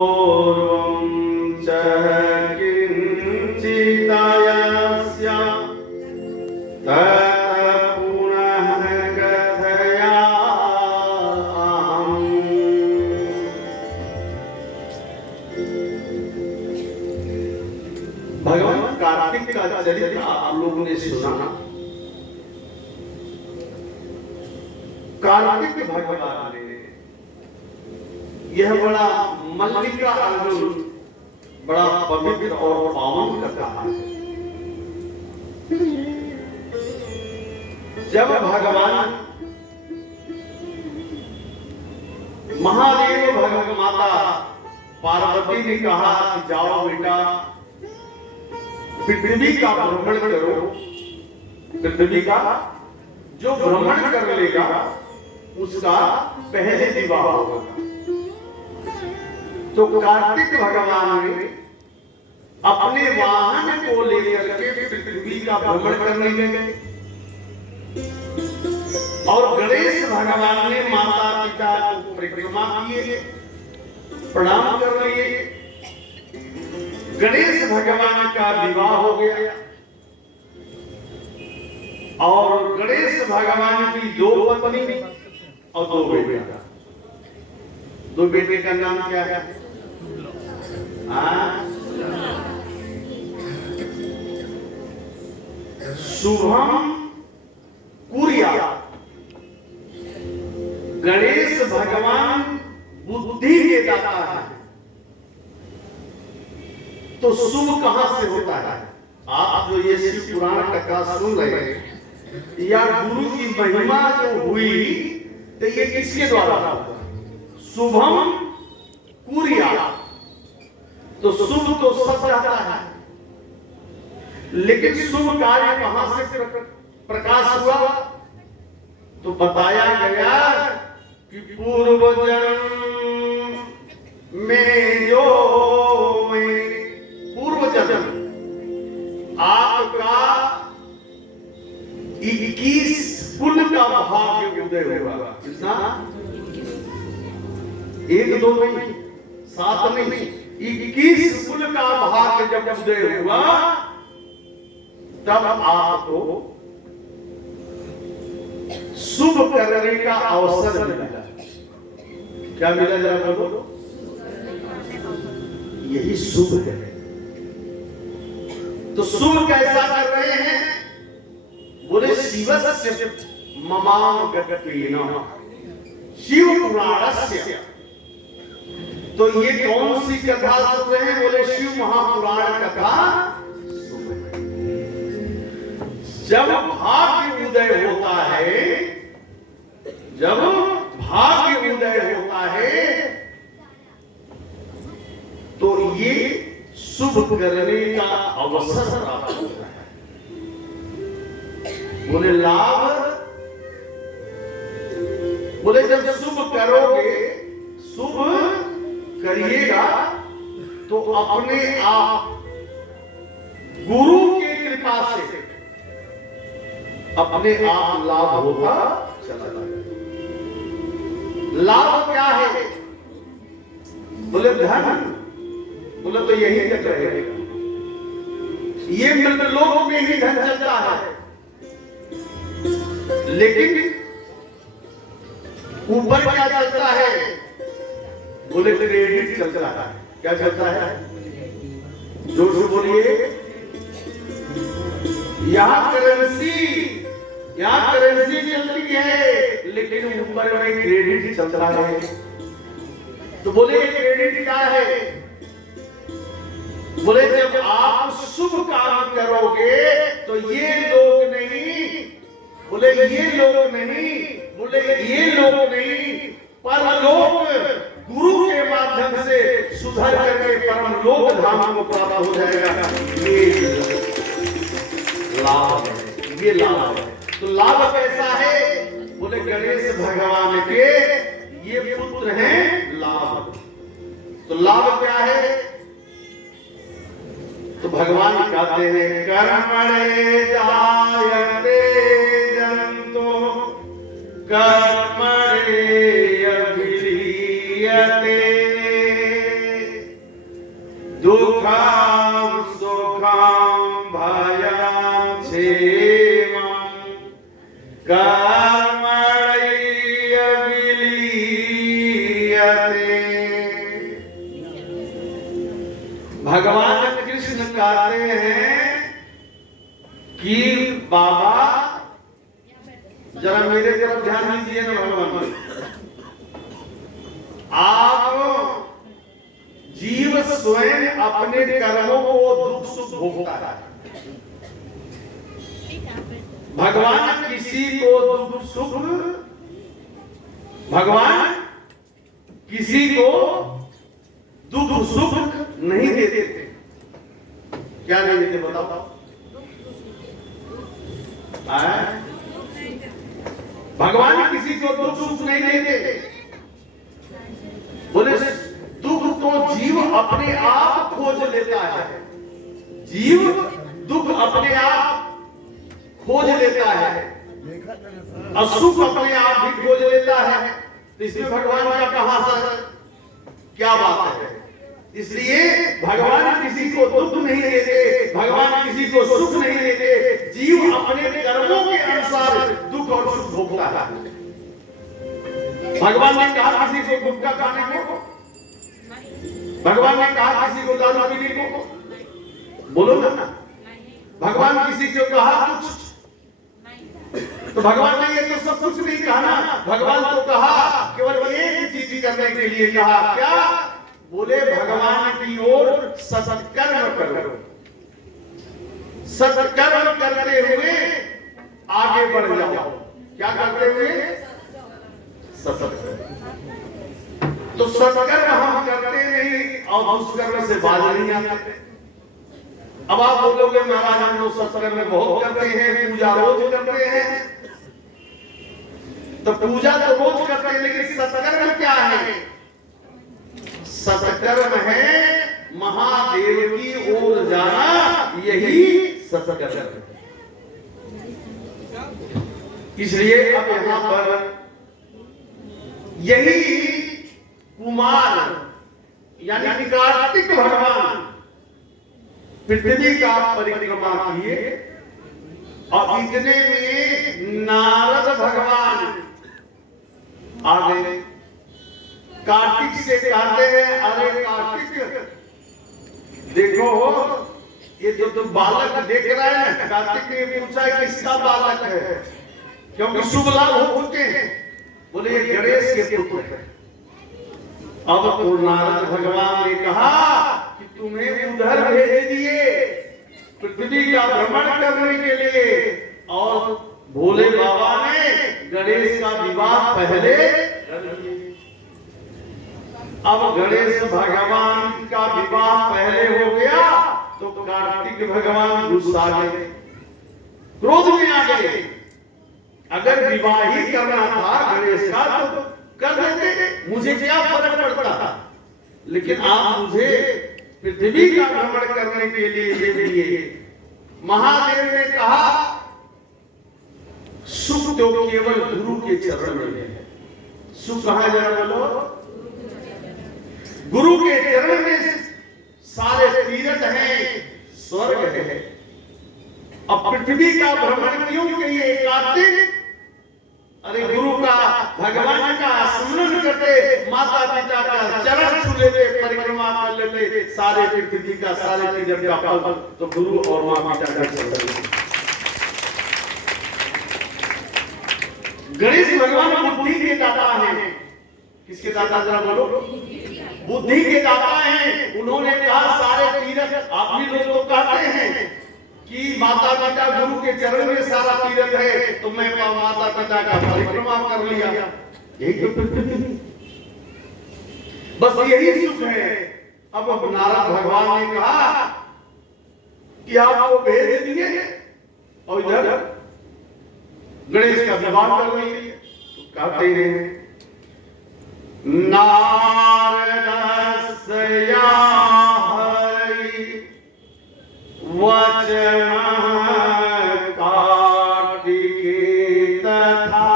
पूर्वं च किञ्चिदयस्य ततः पुनः कथयामि। भगवान कार्तिक का चरित्र आप लोगों ने सुना। कार्तिक भगवान ने यह बड़ा मल्लिका अर्जुन बड़ा पवित्र और पावन कथा है। जब भगवान महादेव भगवत माता पार्वती ने कहा कि जाओ बेटा पृथ्वी का भ्रमण करो, पृथ्वी का जो भ्रमण कर लेगा उसका पहले विवाह होगा। तो कार्तिक भगवान ने अपने वाहन को लेकर के पृथ्वी का भ्रमण करने गए और गणेश भगवान ने माता पिता को परिक्रमा किए, प्रणाम कर लिए। गणेश भगवान का विवाह हो गया और गणेश भगवान की दो पत्नी और दो बेटे। दो बेटे का नाम क्या है? शुभम कुरिया। गणेश भगवान बुद्धि के दाता है, तो शुभ कहां से होता है? आप जो ये शिव पुराण कथा सुन रहे हैं या गुरु की महिमा जो हुई तो ये किसके द्वारा हुआ? शुभम कुरिया। तो शुभ तो सब रहता है, लेकिन शुभ कार्य कहां से प्रकाश हुआ? तो बताया गया कि पूर्व जन्म में जो पूर्व जन्म आपका 21 कुल का भाग्य उदय हुआ। कितना? 1 2 नहीं, 7 नहीं, 21 कुल का भाग्य जब उदय हुआ तब आपको शुभ करने का अवसर मिला। क्या मिला जरा बोलो? यही शुभ है। तो शुभ कैसा कर रहे हैं? बोले शिवस्य ममाम गगतेन शिव पुराणस्य। तो ये कौन सी कथा सुन रहे हैं? बोले शिव महापुराण कथा। जब भाग्य उदय होता है, जब भाग्य उदय होता है तो ये शुभ करने का अवसर प्राप्त होता है। बोले लाभ, बोले जब शुभ करोगे, शुभ करिएगा तो अपने आप गुरु की कृपा से अपने आप लाभ होता चला जाएगा। लाभ क्या है? बोले धन। बोले तो यही तक रहेगा, ये मृतलोक में ही धन चलता है, लेकिन ऊपर क्या चलता है? बोले क्रेडिट चलता है। क्या चलता है? जोर से बोलिए। यहाँ करेंसी चलती है, लेकिन ऊपर में क्रेडिट चलता है। तो बोले क्रेडिट क्या है? बोले जब आप शुभ काम करोगे तो ये लोग नहीं, बोले ये लोग नहीं, बोले ये लोग नहीं, परलोक गुरु के माध्यम से सुधर करके परम लोक धाम को प्राप्त हो जाएगा। ये लाभ है, ये लाभ है। तो लाभ कैसा है? बोले गणेश भगवान के ये पुत्र हैं लाभ। तो लाभ क्या है? तो भगवान कहते हैं कर्मणे जायते जंतो कर्मणे अभिलीयते दुःखं सुखं भयं क्षेमं कर्मणि विलीयते। भगवान कृष्ण कहते हैं कि बाबा जरा मेरे तरफ ध्यान दीजिए ना भगवान, आप जीव स्वयं अपने कर्मों को दुख सुख भोगता है। भगवान किसी को दुख सुख, भगवान किसी को दुख सुख नहीं देते थे। क्या नहीं देते बताओ? भगवान किसी को दुख सुख नहीं देते। बोले दुख तो जीव अपने आप खोज लेता है। जीव दुख अपने आप खोज लेता है, असुख अपने आप भी खोज लेता है। तो इसमें भगवान का कहां से क्या बात है? इसलिए भगवान किसी को दुख नहीं देते, भगवान किसी को सुख नहीं देते। जीव अपने कर्मों के अनुसार दुख और सुख भोगता है। भगवान ने कहा किसी को गुटखा खाने को, भगवान ने कहा किसी को दारू पीने को, बोलो ना। भगवान किसी को कहा कुछ, तो भगवान ने ये तो सब कुछ नहीं कहा ना। भगवान तो कहा केवल एक चीज करने के लिए कहा, क्या? बोले भगवान की ओर सत्कर्म करो। सत्कर्म करते हुए आगे बढ़ जाओ। क्या करते हुए? सत्कर्म। तो सत्कर्म हम करते नहीं और दुष्कर्म से बाज नहीं आते। अब आप बोलोगे महाराज हम लोग सत्कर्म बहुत करते हैं, पूजा रोज करते हैं। तो पूजा तो रोज करते हैं, लेकिन सत्कर्म क्या है? सत्कर्म है महादेव की ओर जाना, यही सत्कर्म है। इसलिए अब यहां पर यही कुमार यानी कार्तिक भगवान पृथ्वी का परिक्रमा किए और इतने में नारद भगवान आ गए। कार्तिक से कहते हैं, अरे कार्तिक देखो ये जो तुम बालक देख रहे हैं ना। कार्तिक ने पूछा किसका बालक है, क्योंकि शुभ लाभ हो चुके हैं। बोले ये गणेश के पुत्र है। अब तो नारद भगवान ने कहा कि तुम्हें उधर भेज दिए पृथ्वी का भ्रमण करने के लिए, और भोले बाबा ने गणेश का विवाह पहले कर दिया। अब गणेश भगवान का विवाह पहले हो गया तो कार्तिक भगवान गुस्सा गए, क्रोध में आ गए। अगर विवाह ही करना था गणेश का तो कर देते, मुझे क्या फर्क पड़ता। लेकिन आप मुझे पृथ्वी का भ्रमण करने के लिए दे दिए। महादेव ने कहा सुख तो केवल गुरु के चरण में है। सुख कहां जरा बोलो? गुरु के चरण में सारे तीर्थ हैं, स्वर्ग है। अब पृथ्वी का भ्रमण क्यों किए कार्तिक? अरे गुरु का भगवान का स्मरण करते, माता पिता का चरण छू लेते, परिक्रमा कर लेते, सारे पृथ्वी का सारे तीर्थ का फल तो गुरु और माता पिता का चरण। गणेश भगवान बुद्धि के दाता हैं। किसके दाता जरा बोलो? बुद्धि के दाता हैं। उन्होंने कहा सारे तीर्थ, आप भी लोग तो कहते हैं कि माता पिता गुरु के चरण में सारा तीर्थ है, तो मैं माता पिता का परिक्रमा कर लिया। यही तो बस यही सुख है। अब नारद भगवान ने कहा कि आपको भेज दिए और इधर गणेश का विवाह कर लिए। तो कहते हैं नारदस्या हरि वचन कार्तिके तथा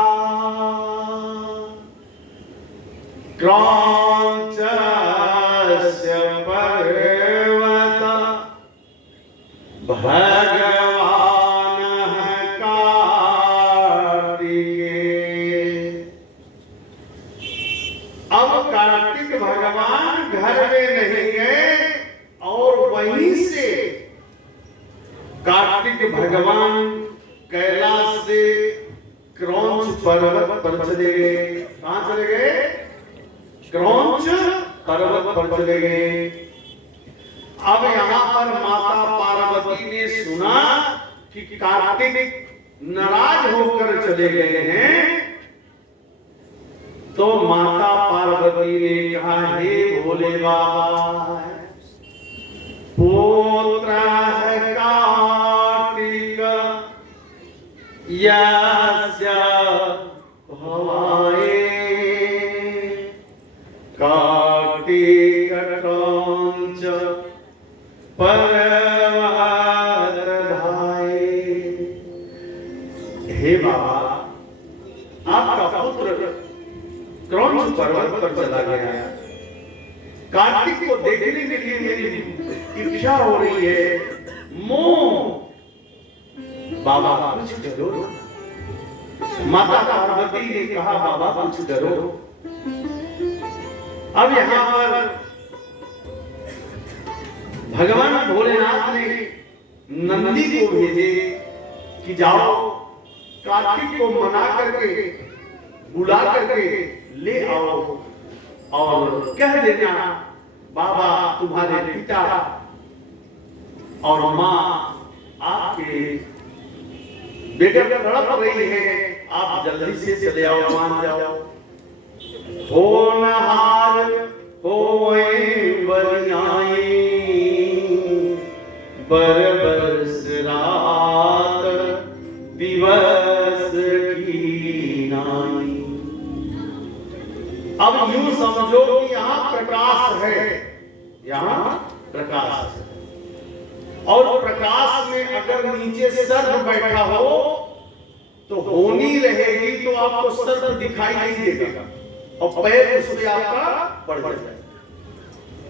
क्रौंचस्य परमात्मने भगवान कार्तिकेय। अब कार्तिक भगवान घर में नहीं गए और वहीं से कार्तिक भगवान कैलाश से क्रौंच पर्वत पर चले गए। कहां चले गए? क्रौंच पर्वत पर चले गए। अब यहां पर माता पार्वती ने सुना कि कार्तिक नाराज होकर चले गए हैं, तो माता पार्वती ने कहा, हे भोले बाबा, पुत्र है कार्तिक यस्य भवाये, कार्तिक क्रौंच पर्वत धाये। हे बाबा, आपका पुत्र क्रौंच पर्वत पर चला गया। कार्तिक को देखने के लिए मेरी इच्छा हो रही है। मोह बाबा कुछ करो। माता पार्वती ने कहा, बाबा कुछ करो। अब यहां पर भगवान भोलेनाथ ने नंदी को भेजे कि जाओ कार्तिक को मना करके बुला करके ले आओ और कह देना, बाबा तुम्हारे पिता और माँ आपके बेटे पर तड़प रही है, आप जल्दी से चले आओ, मान जाओ। होनहार होए बलियाई, बरबस रात दिवस की नाई। अब यूं समझो कि यहां प्रकाश है, यहां प्रकाश है, और प्रकाश में अगर नीचे सर्प बैठा हो तो होनी रहेगी, तो आपको सर्प दिखाई नहीं देगा और पैर उस पे आपका पड़ जाएगा।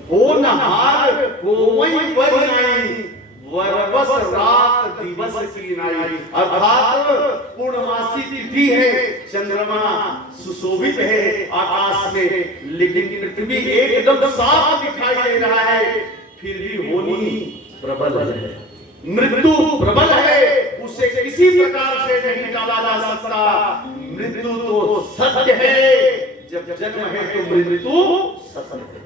होनहार होवई बलियाई, बरबस रात दिवस की नाई। अर्थात पूर्णमासी तिथि है, चंद्रमा सुशोभित है आकाश में, लेकिन पृथ्वी एकदम साफ दिखाई दे रहा है, फिर भी होनी प्रबल है, मृत्यु प्रबल है, उसे किसी प्रकार से नहीं टाला जा सकता। मृत्यु तो सत्य है, जब जन्म है तो मृत्यु सत्य है।